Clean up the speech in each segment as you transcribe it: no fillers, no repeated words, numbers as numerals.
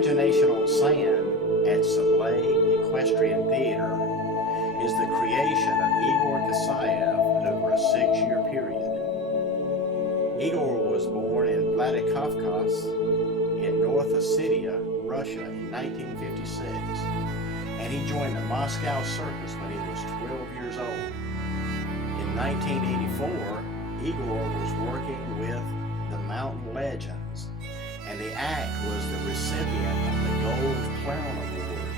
Imagination on Sand at Sable Equestrian Theater is the creation of Igor Kasayev over a 6-year period. Igor was born in Vladikavkaz in North Ossetia, Russia in 1956, and he joined the Moscow Circus when he was 12 years old. In 1984, Igor was working with the Mountain Legends, and the act was the recipient of the Gold Clown Award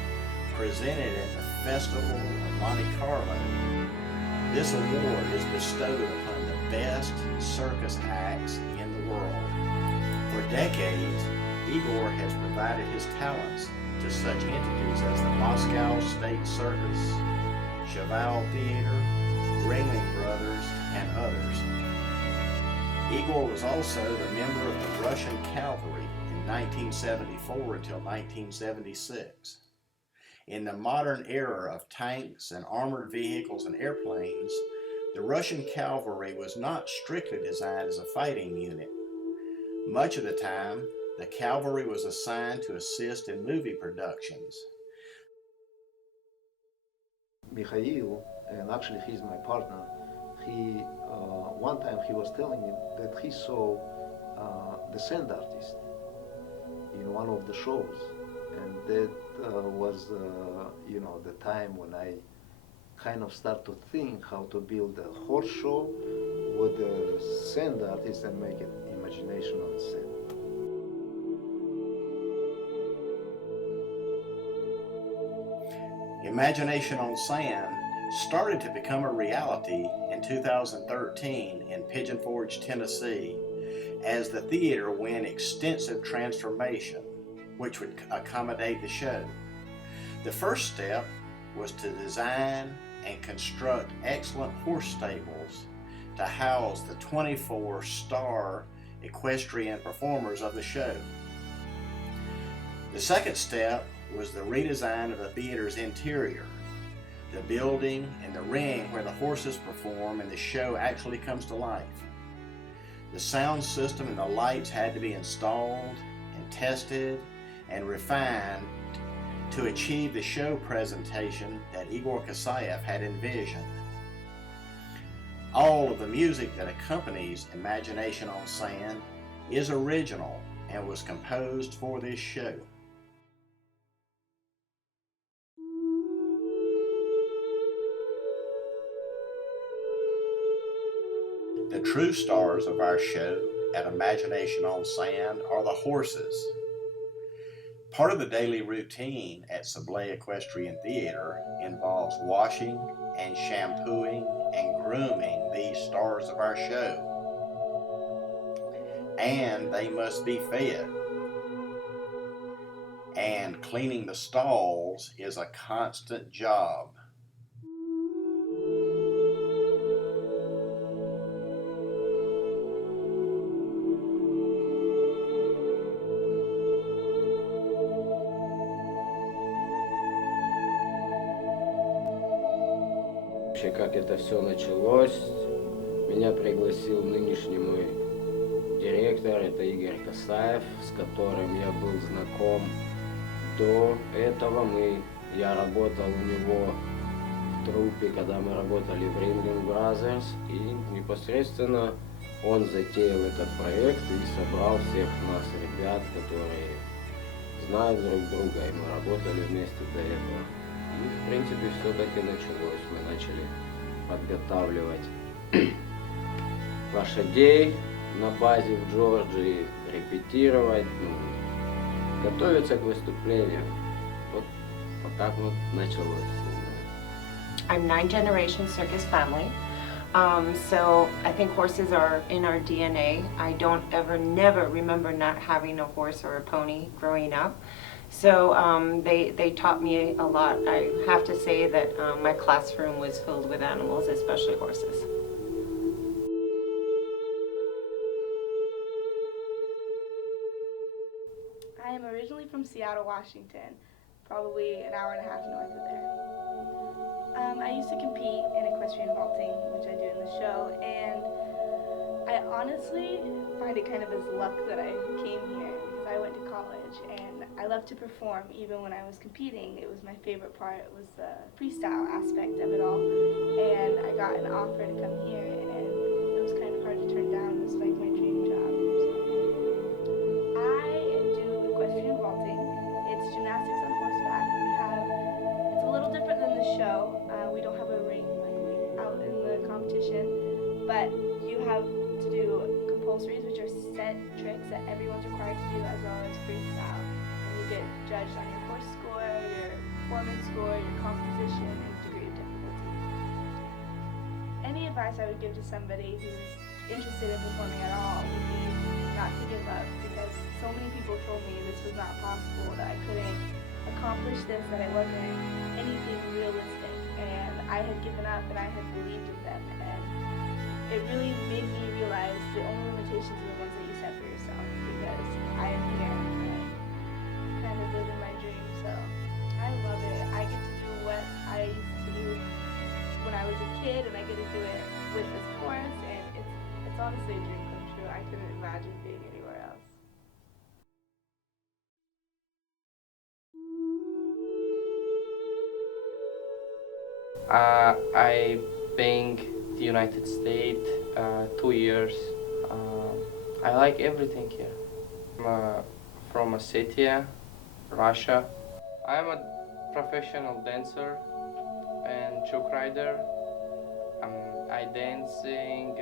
presented at the Festival of Monte Carlo. This award is bestowed upon the best circus acts in the world. For decades, Igor has provided his talents to such entities as the Moscow State Circus, Cheval Theater, Ringling Brothers, and others. Igor was also the member of the Russian cavalry in 1974 until 1976. In the modern era of tanks and armored vehicles and airplanes, the Russian cavalry was not strictly designed as a fighting unit. Much of the time, the cavalry was assigned to assist in movie productions. Mikhail, and actually he's my partner, one time he was telling me that he saw the sand artist in one of the shows, and that was the time when I kind of start to think how to build a horse show with a sand artist and make it imagination on sand. Imagination on Sand started to become a reality in 2013 in Pigeon Forge, Tennessee, as the theater went extensive transformation, which would accommodate the show. The first step was to design and construct excellent horse stables to house the 24 star equestrian performers of the show. The second step was the redesign of the theater's interior, the building and the ring where the horses perform and the show actually comes to life. The sound system and the lights had to be installed and tested and refined to achieve the show presentation that Igor Kasayev had envisioned. All of the music that accompanies Imagination on Sand is original and was composed for this show. The true stars of our show at Imagination on Sand are the horses. Part of the daily routine at Sable Equestrian Theater involves washing and shampooing and grooming these stars of our show. And they must be fed. And cleaning the stalls is a constant job. Как это все началось, меня пригласил нынешний мой директор, это Игорь Касаев, с которым я был знаком до этого. Я работал у него в труппе, когда мы работали в Ringling Brothers, и непосредственно он затеял этот проект и собрал всех нас, ребят, которые знают друг друга, и мы работали вместе до этого. И, в принципе, все так и началось. Мы начали подготавливать лошадей на базе в Джорджии, репетировать, готовиться к выступлению. Вот так вот началось. I'm 9th-generation circus family. So I think horses are in our DNA. I don't never remember not having a horse or a pony growing up. So they taught me a lot. I have to say that my classroom was filled with animals, especially horses. I am originally from Seattle, Washington, probably an hour and a half north of there. I used to compete in equestrian vaulting, which I do in the show, and I honestly find it kind of as luck that I came here because I went to college and I love to perform. Even when I was competing, it was my favorite part. It was the freestyle aspect of it all. And I got an offer to come here, and it was kind of hard to turn down. It was like my dream job. So I do equestrian vaulting. It's gymnastics on horseback. It's a little different than the show. We don't have a ring like out in the competition, but you have to do compulsories, which are set tricks that everyone's required to do, as well as freestyle. And you get judged on your horse score, your performance score, your composition, and degree of difficulty. Any advice I would give to somebody who's interested in performing at all would be not to give up, because so many people told me this was not possible, that I couldn't accomplish this, that it wasn't anything realistic, and I had given up and I had believed in them, and it really made me realize the only limitations are the ones that you set for yourself, because I am here and kind of living my dream. So I love it. I get to do what I used to do when I was a kid, and I get to do it with this horse, and it's honestly a dream come true. I couldn't imagine being anywhere else. I been the United States 2 years. I like everything here. I'm from Ossetia, Russia. I'm a professional dancer and choke rider. I dancing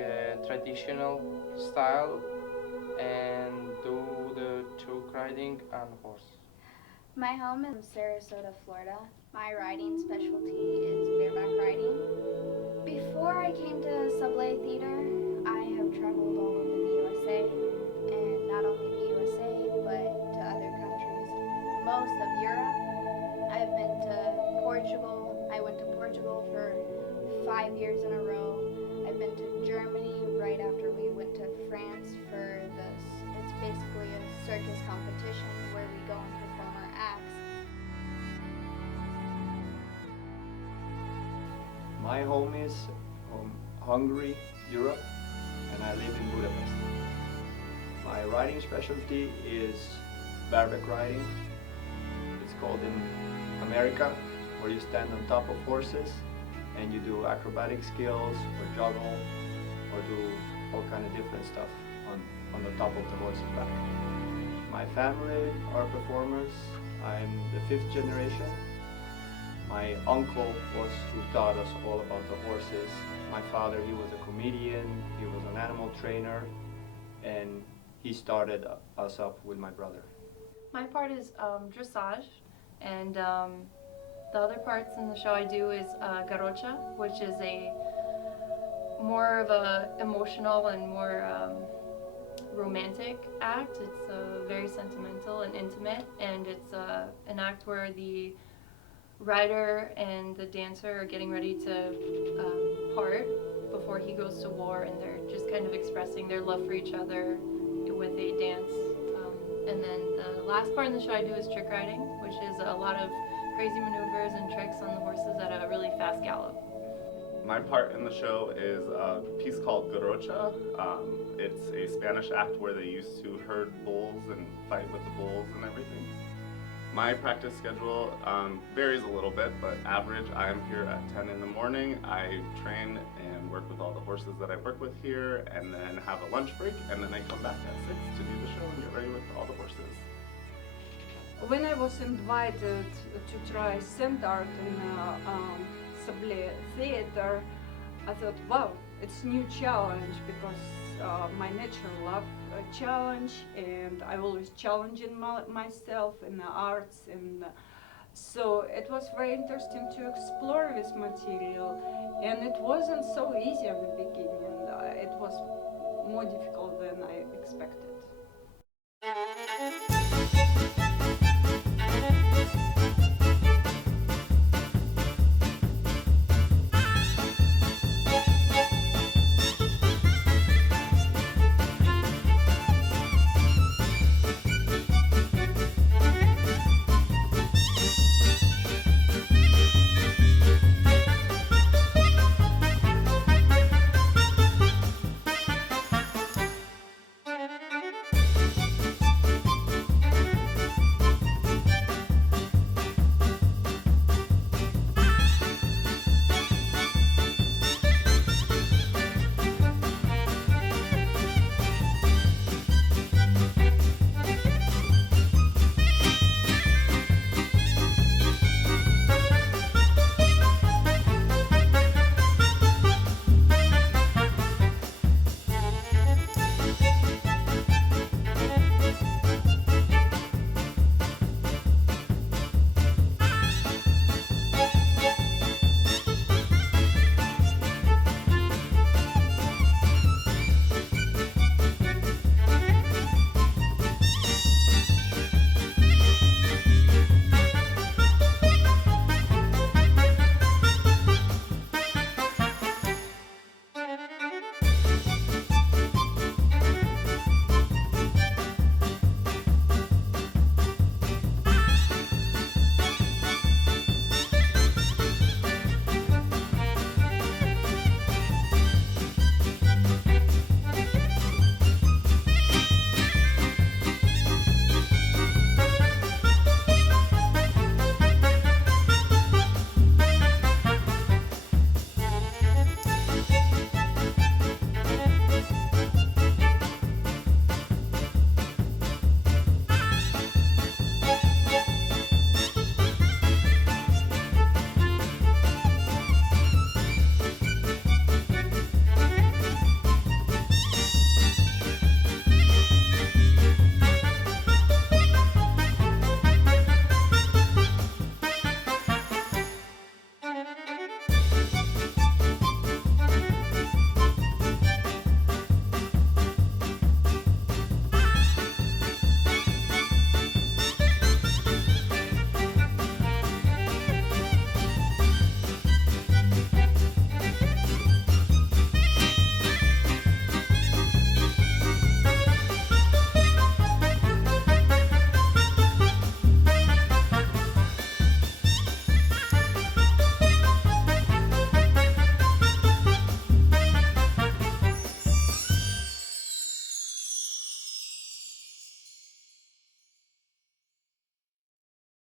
traditional style and do the choke riding on horse. My home is Sarasota, Florida. My riding specialty is bareback riding. Before I came to Sable Theater, I have traveled all over the USA, and not only the USA, but to other countries. Most of Europe. I've been to Portugal. I went to Portugal for 5 years in a row. I've been to Germany right after we went to France for this. It's basically a circus competition where we go and perform our acts. My home is Hungary, Europe, and I live in Budapest. My riding specialty is bareback riding. It's called in America, where you stand on top of horses and you do acrobatic skills or juggle or do all kind of different stuff on the top of the horse's back. My family are performers. I'm the 5th generation. My uncle was who taught us all about the horses. My father, he was a comedian, he was an animal trainer, and he started us up with my brother. My part is dressage, and the other parts in the show I do is garocha, which is a more of a emotional and more romantic act. It's very sentimental and intimate, and it's an act where the rider and the dancer are getting ready to part before he goes to war, and they're just kind of expressing their love for each other with a dance. And then the last part in the show I do is trick riding, which is a lot of crazy maneuvers and tricks on the horses at a really fast gallop. My part in the show is a piece called Garocha. It's a Spanish act where they used to herd bulls and fight with the bulls and everything. My practice schedule varies a little bit, but average, I am here at 10 in the morning. I train and work with all the horses that I work with here, and then have a lunch break, and then I come back at 6 to do the show and get ready with all the horses. When I was invited to try art in Sable Theater, I thought, wow, it's a new challenge, because my nature love a challenge, and I always challenging myself in the arts, and so it was very interesting to explore this material, and it wasn't so easy in the beginning. It was more difficult than I expected.